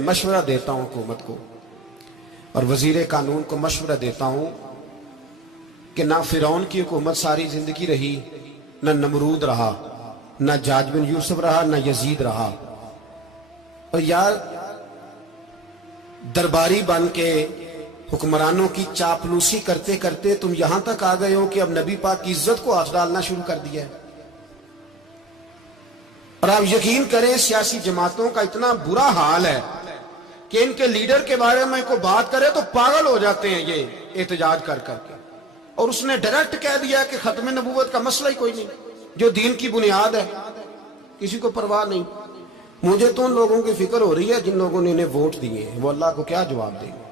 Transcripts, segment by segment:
मशवरा देता हूं हुकूमत को और वजीर कानून को मशवरा देता हूं कि ना फिरौन की हुकूमत सारी जिंदगी रही, ना नमरूद रहा, ना जाज बिन यूसुफ रहा, ना यजीद रहा। और यार दरबारी बन के हुक्मरानों की चापलूसी करते करते तुम यहां तक आ गए हो कि अब नबी पाक की इज्जत को हाथ डालना शुरू कर दिया है। और आप यकीन करें सियासी जमातों का इतना बुरा हाल है कि इनके लीडर के बारे में कोई बात करे तो पागल हो जाते हैं ये एहतजाज कर करके। और उसने डायरेक्ट कह दिया कि खत्म नबूवत का मसला ही कोई नहीं, जो दीन की बुनियाद है, किसी को परवाह नहीं। मुझे तो उन लोगों की फिक्र हो रही है जिन लोगों ने इन्हें वोट दिए हैं, वो अल्लाह को क्या जवाब देंगे।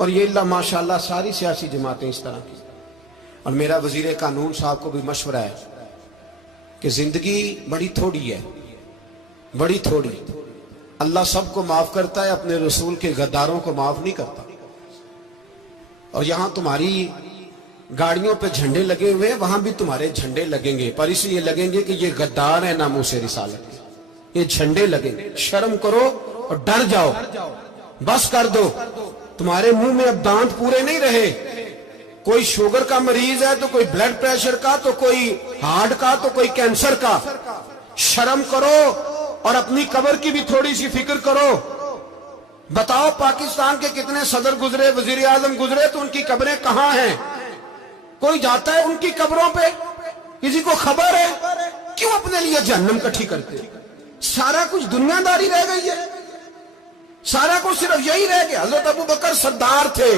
और ये अल्लाह माशाल्लाह सारी सियासी जमातें इस तरह की। और मेरा वजीर कानून साहब को भी मशवरा है कि जिंदगी बड़ी थोड़ी है, बड़ी थोड़ी। अल्लाह सबको माफ करता है, अपने रसूल के गद्दारों को माफ नहीं करता। और यहां तुम्हारी गाड़ियों पे झंडे लगे हुए हैं, वहां भी तुम्हारे झंडे लगेंगे, पर इसलिए लगेंगे कि ये गद्दार है नामूसे रिसालत के। ये झंडे लगेंगे। शर्म करो और डर जाओ, बस कर दो। तुम्हारे मुंह में अब दांत पूरे नहीं रहे। कोई शुगर का मरीज है तो कोई ब्लड प्रेशर का, तो कोई हार्ट का, तो कोई कैंसर का। शर्म करो और अपनी कब्र की भी थोड़ी सी फिक्र करो। बताओ पाकिस्तान के कितने सदर गुजरे, वजीर आजम गुजरे, तो उनकी कब्रें कहां हैं? कोई जाता है उनकी कब्रों पे? किसी को खबर है? क्यों अपने लिए जहन्नम इकट्ठी करते? सारा कुछ दुनियादारी रह गई है, सारा कुछ सिर्फ यही रह गया। हजरत अबू बकर सरदार थे,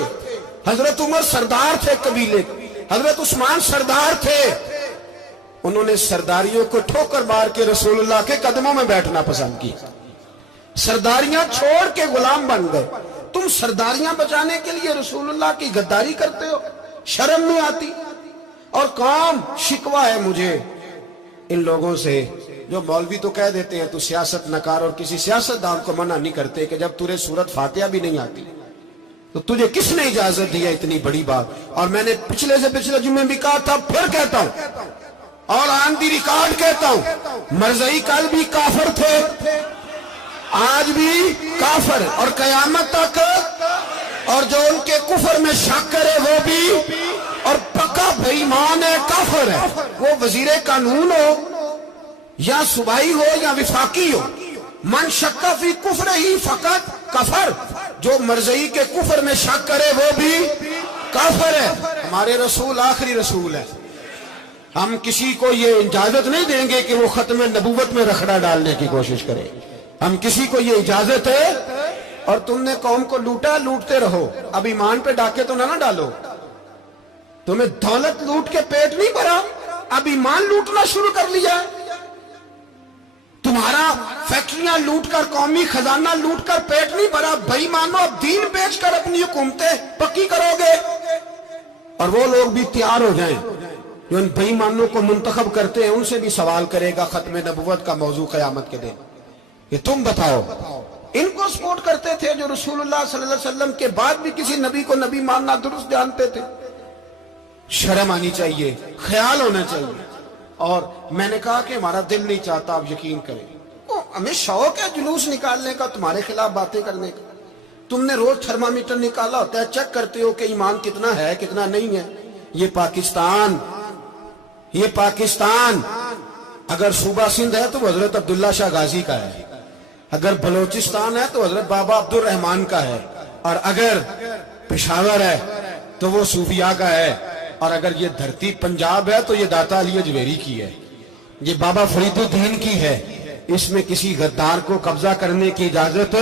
हजरत उमर सरदार थे कबीले, हजरत उस्मान सरदार थे। उन्होंने सरदारियों को ठोकर मार के रसूलुल्लाह के कदमों में बैठना पसंद किया। सरदारियां छोड़ के गुलाम बन गए। तुम सरदारियां बचाने के लिए रसूलुल्लाह की गद्दारी करते हो, शर्म नहीं आती। और काम शिकवा है मुझे इन लोगों से जो मौलवी तो कह देते हैं तू सियासत नकार, और किसी सियासतदान को मना नहीं करते कि जब तुझे सूरत फातिहा भी नहीं आती तो तुझे किसने इजाजत दी है इतनी बड़ी बात। और मैंने पिछले से पिछले जुम्मे भी कहा था, फिर कहता हूं और ऑन दी रिकॉर्ड कहता हूं, मरज़ई कल भी काफिर थे, आज भी काफिर और कयामत तक। और जो उनके कुफर में शक करे वो भी, और पक्का बेईमान है, काफिर है। वो वजीर कानून हो या सूबाई हो या विफाकी हो, मन शक्का फी कुफर ही फकत कफर। जो मरज़ई के कुफर में शक करे वो भी काफिर है। हमारे रसूल आखिरी रसूल है। हम किसी को ये इजाजत नहीं देंगे कि वो खत्म नबूवत में रखड़ा डालने की कोशिश करे। हम किसी को ये इजाजत है। और तुमने कौम को लूटा, लूटते रहो, अब ईमान पे डाके तो ना डालो। तुम्हें दौलत लूट के पेट नहीं भरा, अब ईमान लूटना शुरू कर लिया। तुम्हारा फैक्ट्रियां लूटकर, कौमी खजाना लूटकर पेट नहीं भरा। भाई मानो अब दीन बेचकर अपनी हुकूमतें पक्की करोगे। और वो लोग भी तैयार हो जाएं जो इन बेईमानों को मुंतखब करते हैं, उनसे भी सवाल करेगा खत्म नबूवत का मौजू क़यामत के दिन कि तुम बताओ। इनको सपोर्ट करते थे जो रसूलुल्लाह सल्लल्लाहु अलैहि वसल्लम के बाद भी किसी नबी को नबी मानना दुरुस्त जानते थे। शर्म आनी चाहिए, ख्याल होना चाहिए। और मैंने कहा कि हमारा दिल नहीं चाहता, आप यकीन करें, हमें शौक है जुलूस निकालने का, तुम्हारे खिलाफ बातें करने का। तुमने रोज थर्मामीटर निकाला होता है, चेक करते हो कि ईमान कितना है कितना नहीं है। ये पाकिस्तान, ये पाकिस्तान अगर सूबा सिंध है तो हजरत अब्दुल्ला शाह गाजी का है, अगर बलोचिस्तान है तो हजरत बाबा अब्दुल रहमान का है, और अगर पेशावर है तो वो सूफिया का है, और अगर ये धरती पंजाब है तो ये दाता अली अजमेरी की है, ये बाबा फरीदुद्दीन की है। इसमें किसी गद्दार को कब्जा करने की इजाजत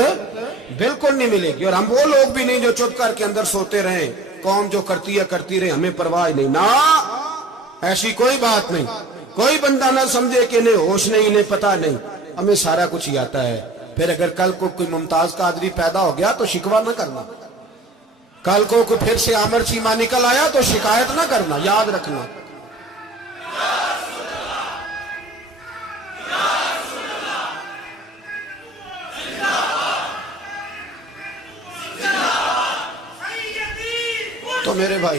बिल्कुल नहीं मिलेगी। और हम वो लोग भी नहीं जो चुप करके अंदर सोते रहे, कौम जो करती है करती रहे, हमें परवाह नहीं। ना, ऐसी कोई बात नहीं। कोई बंदा ना समझे कि इन्हें होश नहीं, इन्हें पता नहीं, हमें सारा कुछ ही आता है। फिर अगर कल को कोई मुमताज कादरी पैदा हो गया तो शिकवा ना करना। कल को कोई फिर से आमर चीमा निकल आया तो शिकायत ना करना, याद रखना। तो मेरे भाई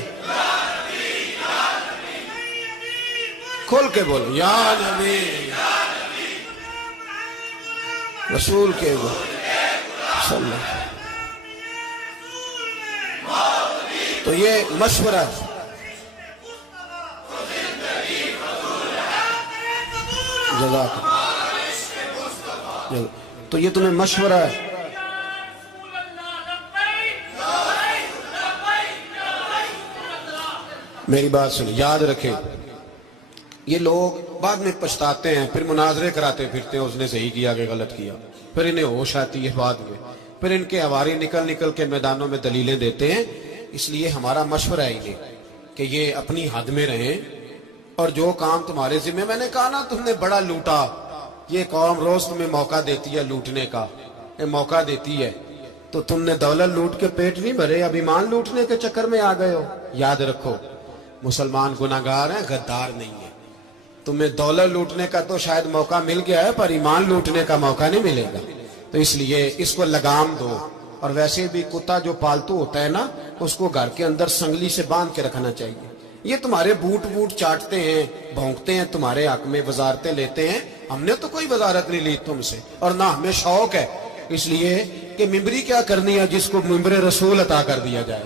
खोल के बोलो, या नबी रसूल के बोलो। صلی اللہ۔ تو یہ مشورہ ہے، جزاک اللہ۔ تو یہ تمہیں مشورہ ہے، میری بات سنیں، یاد رکھیں، یہ لوگ بعد میں پچھتاتے ہیں، پھر مناظرے کراتے پھرتے ہیں، اس نے صحیح کیا کہ غلط کیا، پھر انہیں ہوش آتی ہے بعد میں، پھر ان کے ہواری نکل نکل کے میدانوں میں دلیلیں دیتے ہیں۔ اس لیے ہمارا مشورہ ہے انہیں کہ یہ اپنی حد میں رہیں، اور جو کام تمہارے ذمہ، میں نے کہا نا تم نے بڑا لوٹا، یہ قوم روز تمہیں موقع دیتی ہے لوٹنے کا، یہ موقع دیتی ہے، تو تم نے دولت لوٹ کے پیٹ نہیں بھرے، اب ایمان لوٹنے کے چکر میں آ گئے ہو۔ یاد رکھو، مسلمان گناہگار ہیں، غدار نہیں ہیں۔ تمہیں دولت لوٹنے کا تو شاید موقع مل گیا ہے، پر ایمان لوٹنے کا موقع نہیں ملے گا، تو اس لیے اس کو لگام دو۔ اور ویسے بھی کتا جو پالتو ہوتا ہے نا، اس کو گھر کے اندر سنگلی سے باندھ کے رکھنا چاہیے۔ یہ تمہارے بوٹ چاٹتے ہیں، بھونکتے ہیں تمہارے حق میں، وزارتیں لیتے ہیں، ہم نے تو کوئی وزارت نہیں لی تم سے، اور نہ ہمیں شوق ہے، اس لیے کہ ممبری کیا کرنی ہے جس کو ممبر رسول عطا کر دیا جائے،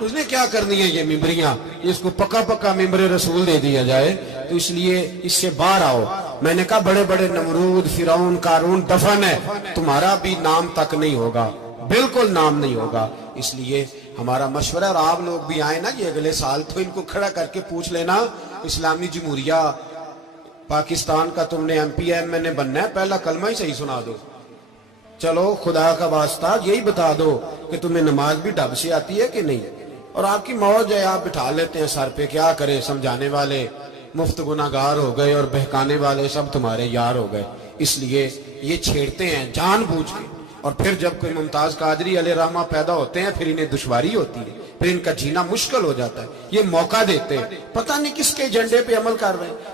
اس نے کیا کرنی ہے یہ ممبریاں جس کو پکا پکا ممبر رسول دے دیا جائے، تو اس لیے اس سے باہر آؤ۔ میں نے کہا بڑے بڑے نمرود، فرعون، قارون دفن ہے، تمہارا بھی نام تک نہیں ہوگا، بالکل نام نہیں ہوگا۔ اس لیے ہمارا مشورہ، اور آپ لوگ بھی آئیں نا یہ اگلے سال، تو ان کو کھڑا کر کے پوچھ لینا، اسلامی جمہوریہ پاکستان کا تم نے ایم نے بننا ہے، پہلا کلمہ ہی صحیح سنا دو، چلو خدا کا واسطہ یہی بتا دو کہ تمہیں نماز بھی ڈھب سے آتی ہے کہ نہیں، اور آپ کی موج ہے، آپ بٹھا لیتے ہیں سر پہ، کیا کرے، سمجھانے والے مفت گناہگار ہو گئے اور بہکانے والے سب تمہارے یار ہو گئے۔ اس لیے یہ چھیڑتے ہیں جان بوجھ کے، اور پھر جب کوئی ممتاز قادری علیہ رحمہ پیدا ہوتے ہیں، پھر انہیں دشواری ہوتی ہے، پھر ان کا جینا مشکل ہو جاتا ہے، یہ موقع دیتے ہیں، پتہ نہیں کس کے ایجنڈے پہ عمل کر رہے ہیں۔